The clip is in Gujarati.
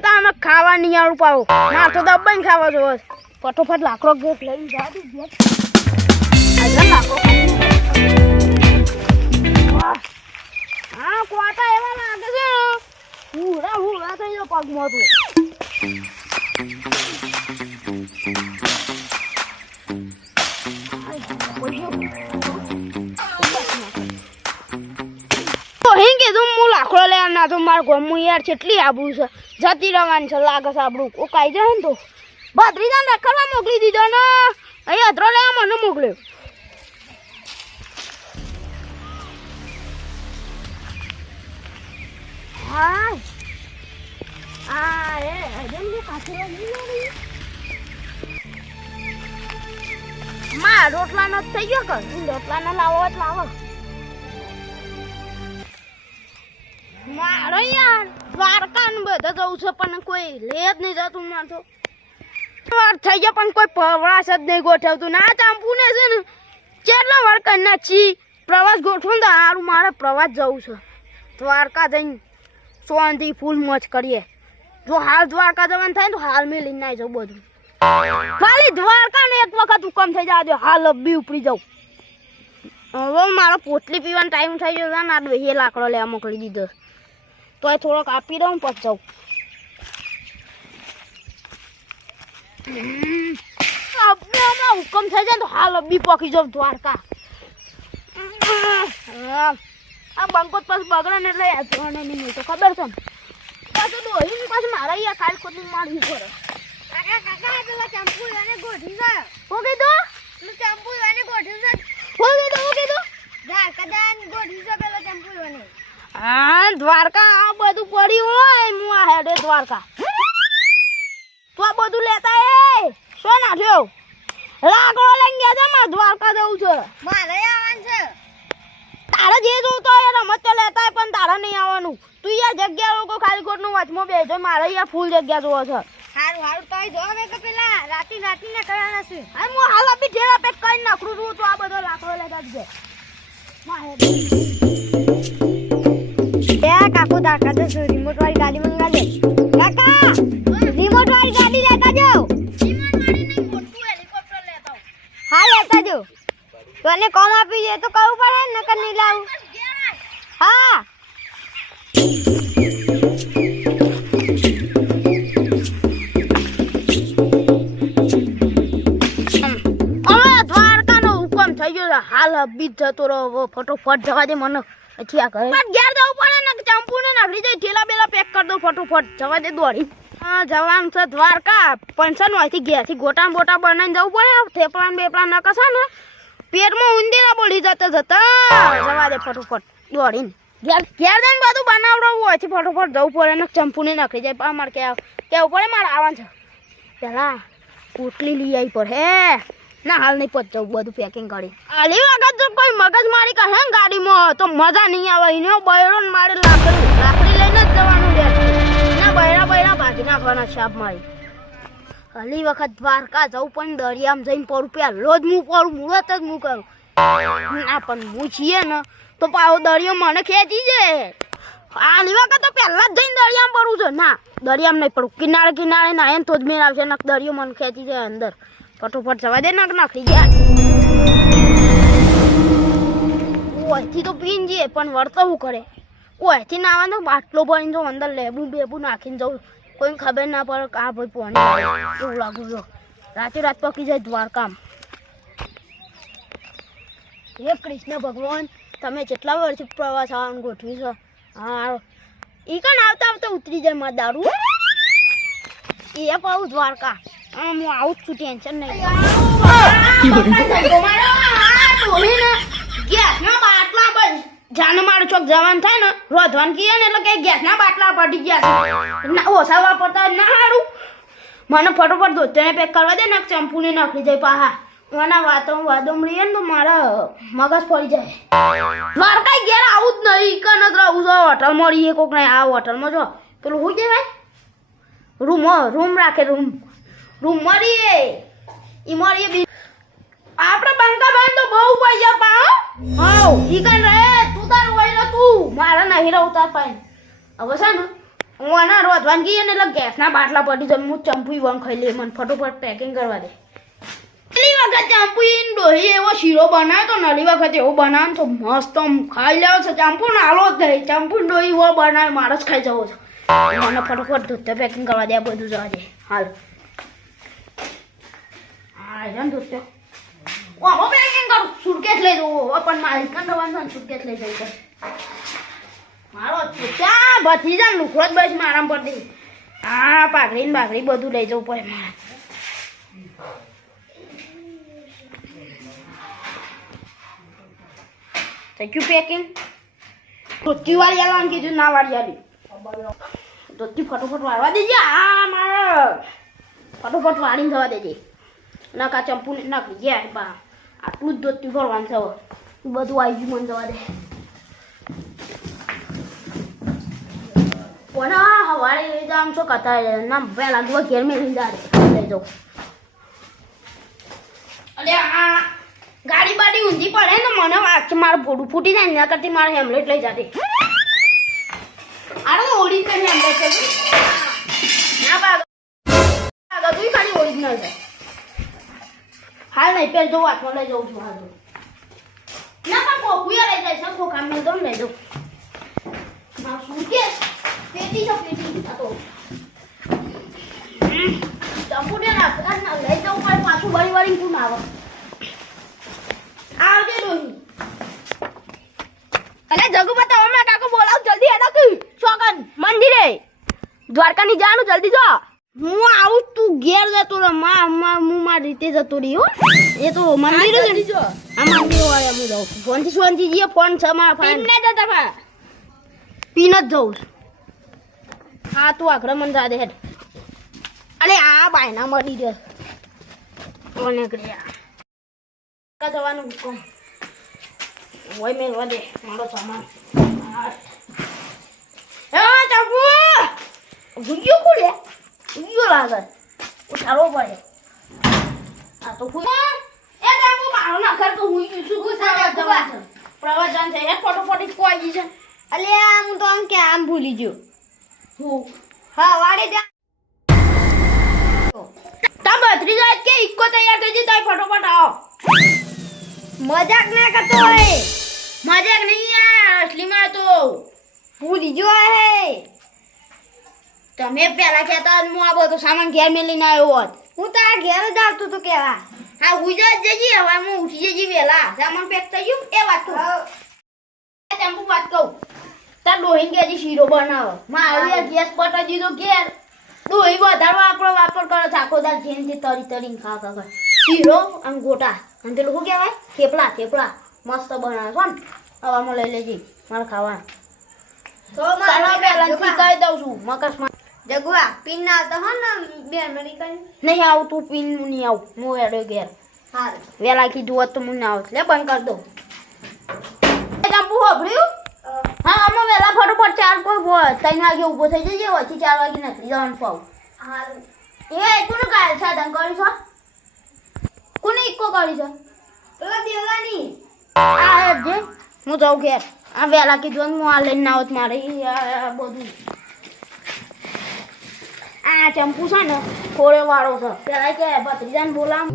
હતા અમે ખાવા નહીં આવું પાવ ના તો દબાઈને ખાવા જો ફટોફટ લાકડો ગેસ લઈને જા દે ગેસ આજે લાકડો હા કોટા એવા લાગે છે હુરા થઈ ગયો પગમાં તો લાકડો લે ના તો મારા ઘરમાં યાર કેટલી આબુ છે જતી રવાની છે લાગે છે આપણું કોકાઈ જાય ને તો ભત્રીજાને રખડવા મોકલી દીધો ને અહીં અધરો લેવા મને મોકલ્યો હા એ હજમ ને કાચરો નહીં માં રોટલા નો થઈ ગયો કે રોટલા નો લાવો જ લાવો મારો યાર દ્વારકા ને બધા જવું છે પણ કોઈ લે જ નહીં જતું ના તો થઈ ગયા પણ કોઈ પ્રવાસ જ નહીં ગોઠવતું ના ચાંપુ ને છે ને કેટલા વાર કરી નાખી પ્રવાસ ગોઠવું તો સારું મારે પ્રવાસ જવું છે દ્વારકા જઈને શાંતિ ફૂલ મોજ કરીએ જો હાલ દ્વારકા જવાનું થાય ને તો હાલ મેં લઈને આવી જાઉં બધું ખાલી દ્વારકા ને એક વખત હુકમ થઈ જાય હાલ બી ઉપડી જાઉં હવે મારો પોટલી પીવાનો ટાઈમ થઈ ગયો છે ને આ એ લાકડો લેવા મોકલી દીધો તો એ થોડોક આપી દઉં પછી જાઉં આપણે હમણાં હુકમ થઈ જાય તો હાલ બી પોકી જાઉં દ્વારકા આ બંકો પછી બગડે ને એટલે જોવાને નહીં તો ખબર છે ને પાછું દોહી પાછું મારા અહીંયા ખાલ ખોટું મારવી પડે કાકા પેલા ચંપુ એને ગોઠી છે હું કીધું ચંપુ એને ગોઠ્યું છે હું કીધું દ્વારકા ગોઠી છે પેલા ચંપુ એને હા દ્વારકા આ બધું પડ્યું હોય હું આ હેડે દ્વારકા તો આ બધું લેતા એ શું નાખ્યો લાકડો લઈને ગયા છે મારે દ્વારકા જવું છે મારે આવવાનું છે તારે જે જોવું તો યાર રમત તો લેતા પણ તારે નહીં આવવાનું તું યાર જગ્યા લોકો ખાલી ખોટનું વચમાં બેસજો મારે યાર ફૂલ જગ્યા જોવો છે સારું તો જો હવે કે પેલા રાતી ને કરવાના છે હા હું હાલ બી ઢેરા પેક કરીને નાખું છું તો આ બધો લાકડો લેતા જજે કાકુ દાકા તો રિમોટ વાળી ગાડી મંગાવે કાકા રિમોટ વાળી ગાડી લેતા જાઓ રિમોટ વાળી નહીં મોટું હેલિકોપ્ટર લેતા હા લેતા જાઓ તો એને કોમ આપી દે તો કહું પડે નકર નહીં લાવું હા દ્વારકાનો હુકમ થઈ ગયો હાલ બીજ જતો રહો ફટોફટ જવા દે મને अच्छी आ करे पर गेर दो પડે ને ચંપુ ને નાખી જાય ઠેલા બેલા પેક કર દો ફટોફટ જવા દે દોડી હા જવાન છે દ્વારકા પંસન હોયથી ગયા થી ગોટા બોટા બનાવીને જવું પડે થેપલા બેપલા ન કસા ને પેટમાં ઉંદીરા બોલી જતા જવા દે ફટોફટ દોડીને ઘેર જઈને બધું બનાવડાવવું હોય છે ફટોફટ જવું પડે ને ચંપુ ને નાખી જાય અમારે કેવું પડે મારે આવવાનું છે પેલા પોટલી લઈ આવી પડે ના હાલ નહીં પહોંચવું બધું પેકિંગ કરી આલી વખત જો કોઈ મગજ મારી કહે ને ગાડીમાં તો મજા નહીં આવે એને બૈરો ને મારે લાકડી લઈને જ જવાનું રહેતું ના બૈરા ભાગી નાખવાના છાપ મારી આલી વખત દ્વારકા જવું પણ દરિયામાં જઈને પડું પહેલો જ હું પડું મુહૂર્ત જ હું કરું ના પણ હું છીએ ને તો પાછો દરિયો મને ખેંચી જાય આલી વખત તો પહેલા જ જઈને દરિયામાં પડું છે ના દરિયામાં નહીં પડું કિનારે ના એને તો જ મેળ આવશે ને દરિયો મને ખેંચી જાય અંદર ફટોફટ જવા દે નાખી ગયા ઓયથી તો પીને જઈએ પણ વર્તો શું કરે ઓયથી નાવાનો બાટલો ભરીને જો અંદર લેબુ નાખીને જવું કોઈને ખબર ના પડે કે આ ભાઈ પોણી એવું લાગુ જો રાત પકી જાય દ્વારકામાં હે કૃષ્ણ ભગવાન તમે કેટલા વર્ષથી પ્રવાસ આવવાનું ગોઠવી છો હા એ કાન આવતા ઉતરી જાય મારા દારૂ એ પાઉં દ્વારકા હું આવું જ છું ટેન્શન નહીં ગેસના બાટલા પર જાને મારું ચોક જવાનું થાય ને રોધવાનું કહીએ ને એટલે કે ગેસના બાટલા પડી ગયા ઓછા વાપરતા ના સારું મને ફટોફટ ધોતેને પેક કરવા દે ને ચંપુને નાખી જાય પાહા મને વાદો મળીએ ને તો મારા મગજ પડી જાય દ્વારકા ઘેર આવું જ નહીં કન જ રહું છો હોટલ મળીએ કોક નહીં આ હોટલમાં જો પેલું શું કહેવાય રૂમ રાખે રૂમ મળીએ ઈ મળીએ આપણે બંકા ભાઈ તો બહુ પૈસા પાઓ હાઉ ઈ કન રહે તું તાર હોય ને તું મારા નહીં રહું તાર પાઈ હવે છે ને હું આના રોધવાન ગઈ ને એટલે ગેસના બાટલા પડી જાય હું ચંપુ વન ખાઈ લે મને ફટોફટ પેકિંગ કરવા દે પેલી વખત ચંપુ ડોહી એવો શીરો બનાવ્યો તો નલી વખત એવો બનાવ્યો તો મસ્ત ખાઈ લેવો છે ચંપુ નાલો જ નહીં ચંપુ ડોહી એવો બનાવે મારે જ ખાઈ જવો છે મને ફટોફટ ધોતે પેકિંગ કરવા દે બધું જવા દે હાલ હા જાન ધોતે ઓહો પેકિંગ કર સુટકેસ લઈ જવું પણ મારી કાન રવાનું સુટકેસ લઈ જવું મારો ત્યાં ભતીજા લુખો જ બસ મારામ પર દે હા પાઘડી ને બાઘડી બધું લઈ જવું પડે મારે થેન્ક યુ પેકિંગ ધોતી વાળી આવવાનું કીધું ના વાળી આવી ધોતી ફટોફટ વાળવા દેજે આ મારે ફટોફટ વાળીને જવા દેજે નાકા ચંપુ ને નાખી ગયા બા આટલું જ ધોતી ભરવાનું છે બધું આવી ગયું મને જવા દે પણ હવારે લઈ જાવ આમ શું કહેતા ના પહેલાં તો ઘેર મેં લઈ જાઉં અરે આ ગાડી બાડી ઊંધી પડે ને મને વાત છે મારું ભોડું ફૂટી જાય ને એના કરતી મારે હેમલેટ લઈ જાતે અરે ઓરિજિનલ હેમલેટ છે ના બાગ તું ખાલી ઓરિજિનલ છે હાલ નહીં પહેલ તો વાતમાં લઈ જાઉં છું હાલ ના પણ કોકુયા લઈ જાય છે ખોખા મેં તો લઈ જાઉં મારું શું કે પેટી છે પેટી આ તો ચંપુડે ના લઈ જાઉં પણ પાછું વળી વળી કોણ આવે આવજે ડોહી અલે જગુ બતાવો હમણાં કાકો બોલાવ જલ્દી એના કી છોકન મંદિરે દ્વારકાની જાનું જલ્દી જો હું આવું તું ઘેર જતો રે હું મારી રીતે જતો રહ્યો એ તો મંદિરે જલ્દી જો આ મંદિર વાળા હું જાઉં ફોનથી જે ફોન છે મારા ફોન ને જતા પા પીન જ જઉં હા તું આખરે મન જા દે હેડ અલે આ બાયના મળી દે કોને કર્યા જવાનું હુકમ હોય મેળવા દે મારો સામાન હે ચાકુ ગુંજો ખુલે ગુંજો લાગે ઉઠાડવો પડે આ તો ખુલે એ ચાકુ મારો ના કર તો હું શું પ્રવચન છે એ ફોટોફોટી કોઈ છે અલે હું તો આમ કે આમ ભૂલી ગયો હું હા વાડે જા તા બત્રી જાય કે ઇક્કો તૈયાર થઈ જાય ફટોફટ આવો મજાક ના કરતો હોય મજાક નહીં આ અસલીમાં તો ભૂલી જો હે તમે પેલા કહેતા હું આ બધો સામાન ઘેર મેલીને આવ્યો હોત હું તો આ ઘેર જ આવતો તો કેવા હા ઉજા જજી હવે હું ઉઠી જજી વેલા સામાન પેક થઈ ગયું એ વાત તો ટેમ્પો વાત કહું તાર ડોહીન કે શીરો બનાવો મારી ગેસ પટાઈ દીધો ઘેર ડોહી વધારવા આપણો વાપર કરો ચાકોદાર જેનથી તરી ખા શીરો અને ગોટા અને પેલું શું કહેવાય થેપલા મસ્ત બનાવે છો ને હવામાં લઈ લેજે મારે ખાવા તો મારા પહેલાથી કહી દઉં છું મકસમાં જગવા પીન ના આવતા હો ને બે અમેરિકન નહીં આવું તું પીન નહીં આવું હું એડો ઘેર હા વેલા કીધું હોત તો હું ના આવું લે બંધ કર દો ચંપુ હોભળ્યું હા અમે વેલા ફટોફટ 3 વાગે ઊભો થઈ જઈએ પછી 4 વાગે નથી જવાનું પાઉં હા એ કોનું કાય સાધન કરી છો કોને ઇક્કો કરી છે પેલા દેવાની આ જે હું જાઉં ઘેર આ વેલા કીધું હું આ લઈને આવત મારે આ બધું આ ચંપુ છે ને ખોળે વાળો છે પેલા કે ભત્રીજાને બોલાવ